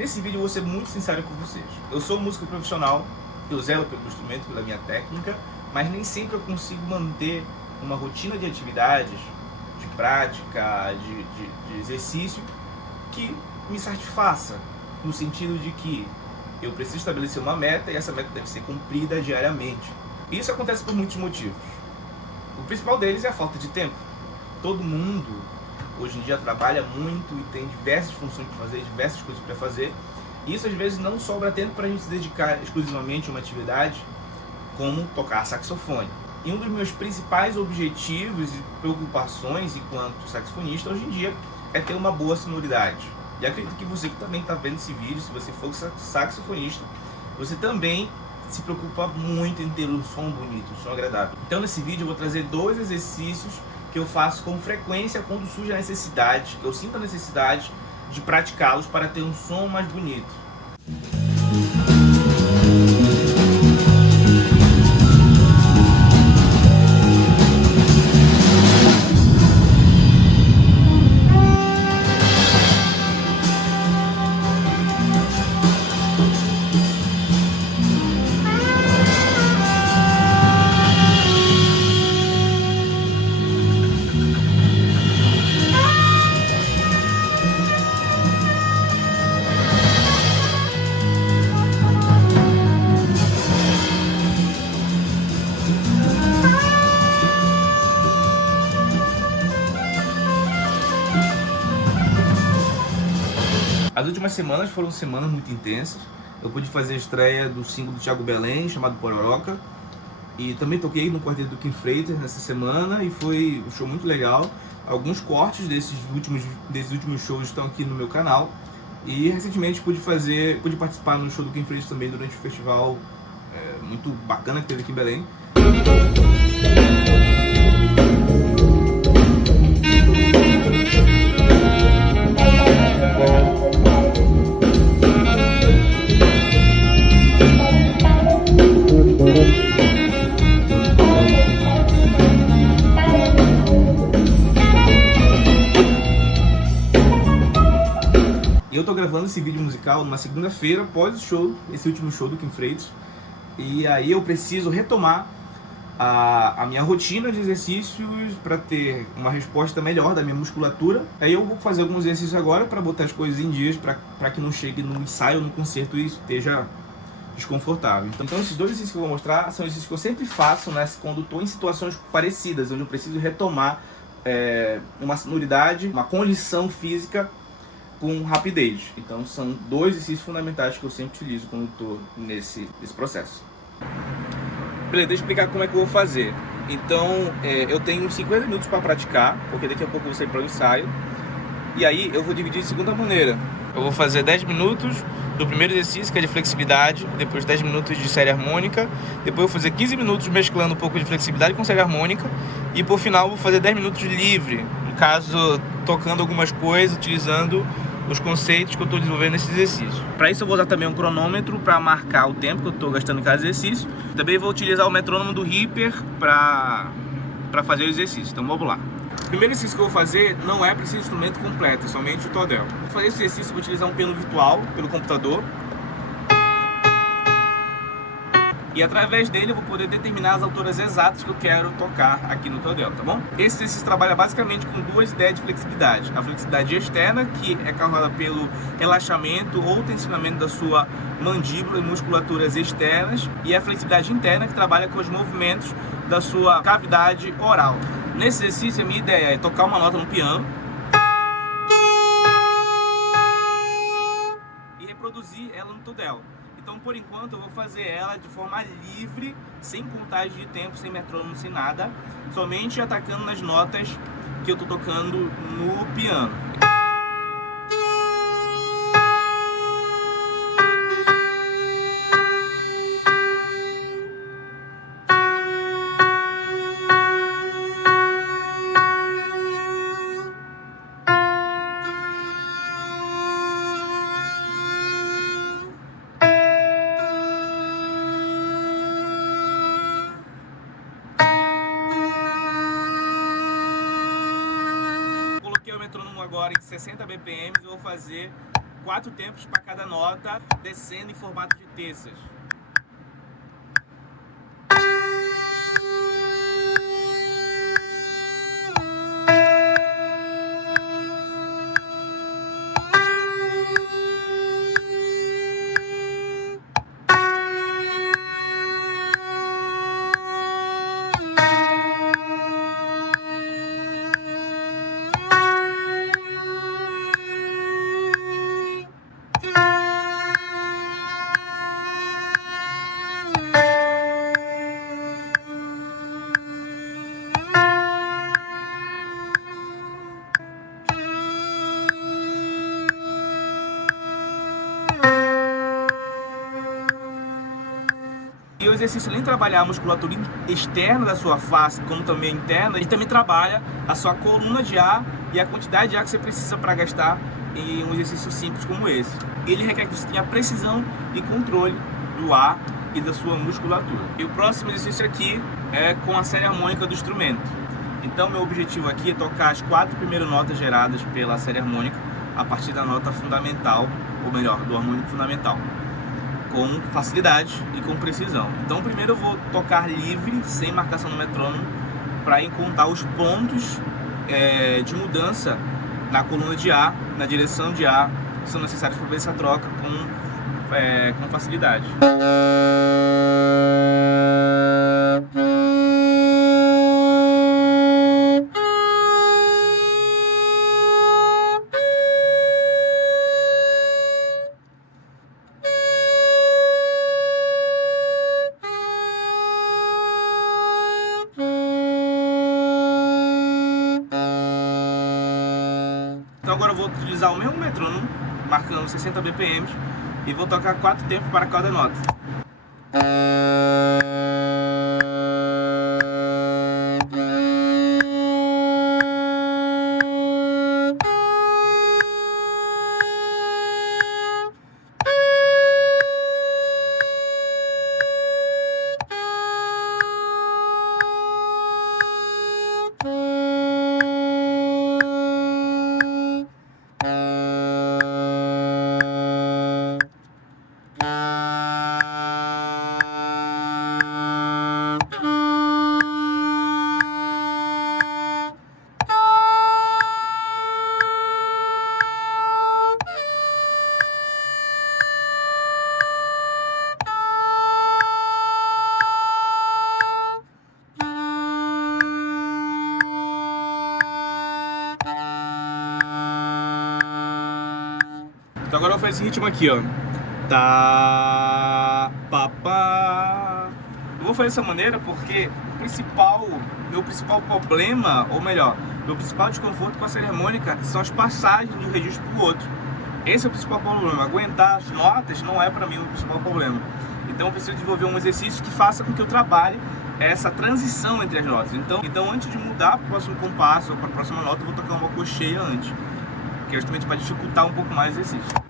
Nesse vídeo eu vou ser muito sincero com vocês. Eu sou músico profissional, eu zelo pelo instrumento, pela minha técnica, mas nem sempre eu consigo manter uma rotina de atividades, de prática, de exercício que me satisfaça, no sentido de que eu preciso estabelecer uma meta e essa meta deve ser cumprida diariamente. E isso acontece por muitos motivos. O principal deles é a falta de tempo. Todo mundo hoje em dia trabalha muito e tem diversas funções para fazer, diversas coisas para fazer. E isso às vezes não sobra tempo para a gente se dedicar exclusivamente a uma atividade como tocar saxofone. E um dos meus principais objetivos e preocupações enquanto saxofonista hoje em dia é ter uma boa sonoridade. E acredito que você que também está vendo esse vídeo, se você for saxofonista, você também se preocupa muito em ter um som bonito, um som agradável. Então nesse vídeo eu vou trazer 2 exercícios que eu faço com frequência quando surge a necessidade, que eu sinto a necessidade de praticá-los para ter um som mais bonito. As últimas semanas foram semanas muito intensas. Eu pude fazer a estreia do single do Thiago Belém, chamado Pororoca. E também toquei no quarteto do Kim Freitas nessa semana e foi um show muito legal. Alguns cortes desses últimos shows estão aqui no meu canal. E recentemente pude participar no show do Kim Freitas também durante o festival muito bacana que teve aqui em Belém. Eu tô gravando esse vídeo musical numa segunda-feira, após o show, esse último show do Kim Freitas. E aí eu preciso retomar a minha rotina de exercícios para ter uma resposta melhor da minha musculatura. Aí eu vou fazer alguns exercícios agora para botar as coisas em dias, para que não chegue no ensaio, no concerto e esteja desconfortável. Então esses 2 exercícios que eu vou mostrar são exercícios que eu sempre faço, né, quando estou em situações parecidas, onde eu preciso retomar uma sonoridade, uma condição física com rapidez. Então são 2 exercícios fundamentais que eu sempre utilizo quando estou nesse processo. Beleza, deixa eu explicar como é que eu vou fazer. Então eu tenho 50 minutos para praticar, porque daqui a pouco eu vou sair para o ensaio. E aí eu vou dividir de segunda maneira. Eu vou fazer 10 minutos do primeiro exercício, que é de flexibilidade, depois 10 minutos de série harmônica, depois eu vou fazer 15 minutos mesclando um pouco de flexibilidade com série harmônica, e por final eu vou fazer 10 minutos livre, no caso tocando algumas coisas, utilizando os conceitos que eu estou desenvolvendo nesse exercício. Para isso eu vou usar também um cronômetro para marcar o tempo que eu estou gastando em cada exercício. Também vou utilizar o metrônomo do Reaper para fazer o exercício. Então vamos lá. O primeiro exercício que eu vou fazer não é para esse instrumento completo, é somente o tordel. Para fazer esse exercício eu vou utilizar um piano virtual pelo computador. E através dele eu vou poder determinar as alturas exatas que eu quero tocar aqui no tordel, tá bom? Esse exercício trabalha basicamente com 2 ideias de flexibilidade. A flexibilidade externa, que é causada pelo relaxamento ou tensionamento da sua mandíbula e musculaturas externas, e a flexibilidade interna, que trabalha com os movimentos da sua cavidade oral. Nesse exercício a minha ideia é tocar uma nota no piano e reproduzir ela no tordel. Então, por enquanto, eu vou fazer ela de forma livre, sem contagem de tempo, sem metrônomo, sem nada, somente atacando nas notas que eu tô tocando no piano. Agora em 60 BPM eu vou fazer 4 tempos para cada nota, descendo em formato de terças. E o exercício, além de trabalhar a musculatura externa da sua face, como também interna, ele também trabalha a sua coluna de ar e a quantidade de ar que você precisa para gastar em um exercício simples como esse. Ele requer que você tenha precisão e controle do ar e da sua musculatura. E o próximo exercício aqui é com a série harmônica do instrumento. Então, meu objetivo aqui é tocar as 4 primeiras notas geradas pela série harmônica a partir da nota fundamental, ou melhor, do harmônico fundamental, com facilidade e com precisão. Então primeiro eu vou tocar livre, sem marcação no metrônomo, para contar os pontos de mudança na coluna de ar, na direção de ar, que são necessários para fazer essa troca com facilidade. Então agora eu vou utilizar o mesmo metrônomo, marcando 60 BPM, e vou tocar 4 tempos para cada nota. Então agora eu vou fazer esse ritmo aqui, ó. Tá, pá, pá. Eu vou fazer dessa maneira porque meu principal problema, ou melhor, meu principal desconforto com a série harmônica são as passagens de um registro para o outro. Esse é o principal problema. Aguentar as notas não é para mim o principal problema. Então eu preciso desenvolver um exercício que faça com que eu trabalhe essa transição entre as notas. Então antes de mudar para o próximo compasso ou para a próxima nota, eu vou tocar uma cocheia antes, que é justamente para dificultar um pouco mais o exercício.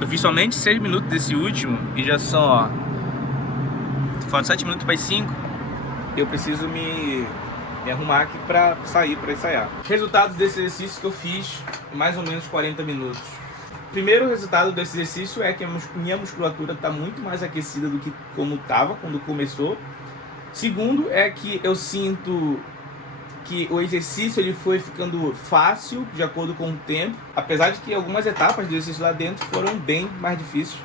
Eu fiz somente 6 minutos desse último e já são, ó, Falta 7 minutos para as 5. Eu preciso me arrumar aqui para sair, para ensaiar. Resultados desse exercício que eu fiz em mais ou menos 40 minutos. Primeiro resultado desse exercício é que a minha musculatura está muito mais aquecida do que como estava quando começou. Segundo é que eu sinto que o exercício ele foi ficando fácil de acordo com o tempo, apesar de que algumas etapas do exercício lá dentro foram bem mais difíceis.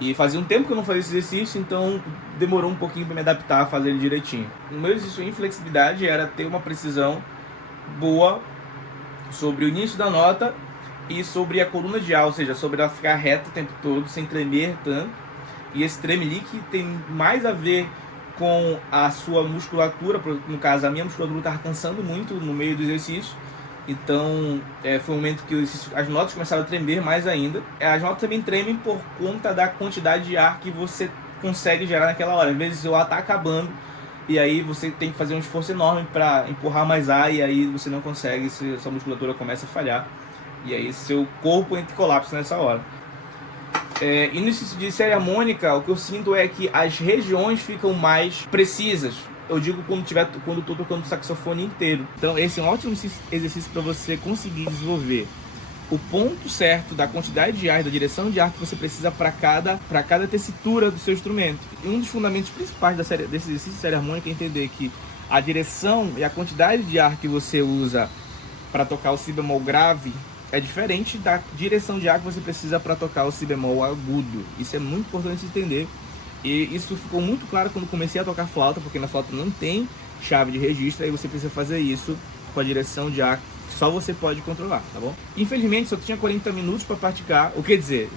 E fazia um tempo que eu não fazia esse exercício, então demorou um pouquinho para me adaptar a fazer ele direitinho. O meu exercício em flexibilidade era ter uma precisão boa sobre o início da nota e sobre a coluna de ar, ou seja, sobre ela ficar reta o tempo todo, sem tremer tanto. E esse tremelique tem mais a ver com a sua musculatura, no caso a minha musculatura estava cansando muito no meio do exercício, então foi um momento que as notas começaram a tremer mais ainda. As notas também tremem por conta da quantidade de ar que você consegue gerar naquela hora. Às vezes o ar está acabando e aí você tem que fazer um esforço enorme para empurrar mais ar e aí você não consegue, sua musculatura começa a falhar e aí seu corpo entra em colapso nessa hora. E no exercício de série harmônica, o que eu sinto é que as regiões ficam mais precisas. Eu digo quando estou tocando o saxofone inteiro. Então esse é um ótimo exercício para você conseguir desenvolver o ponto certo da quantidade de ar, da direção de ar que você precisa para cada tessitura do seu instrumento. E um dos fundamentos principais desse exercício de série harmônica é entender que a direção e a quantidade de ar que você usa para tocar o si bemol grave é diferente da direção de ar que você precisa para tocar o si bemol agudo. Isso é muito importante entender. E isso ficou muito claro quando comecei a tocar flauta, porque na flauta não tem chave de registro, aí você precisa fazer isso com a direção de ar que só você pode controlar, tá bom? Infelizmente só tinha 40 minutos para praticar, o que dizer,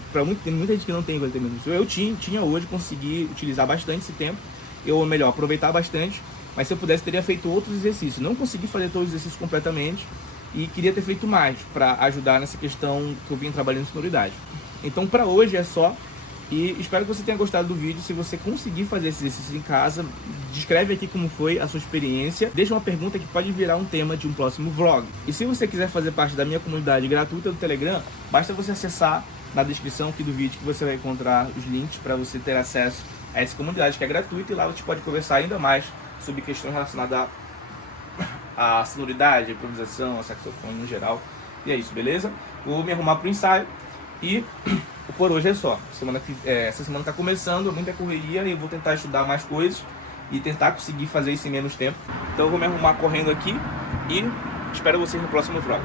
tem muita gente que não tem 40 minutos. Eu tinha hoje, consegui utilizar bastante esse tempo, ou melhor, aproveitar bastante, mas se eu pudesse teria feito outros exercícios. Não consegui fazer todos os exercícios completamente e queria ter feito mais para ajudar nessa questão que eu vim trabalhando em sonoridade. Então para hoje é só. E espero que você tenha gostado do vídeo. Se você conseguir fazer esse exercício em casa, descreve aqui como foi a sua experiência. Deixa uma pergunta que pode virar um tema de um próximo vlog. E se você quiser fazer parte da minha comunidade gratuita do Telegram, basta você acessar na descrição aqui do vídeo que você vai encontrar os links para você ter acesso a essa comunidade que é gratuita. E lá você pode conversar ainda mais sobre questões relacionadas à sonoridade, à improvisação, ao saxofone no geral. E é isso, beleza? Vou me arrumar para o ensaio e... por hoje é só. Essa semana está começando, muita correria e eu vou tentar estudar mais coisas e tentar conseguir fazer isso em menos tempo. Então eu vou me arrumar correndo aqui e espero vocês no próximo vlog.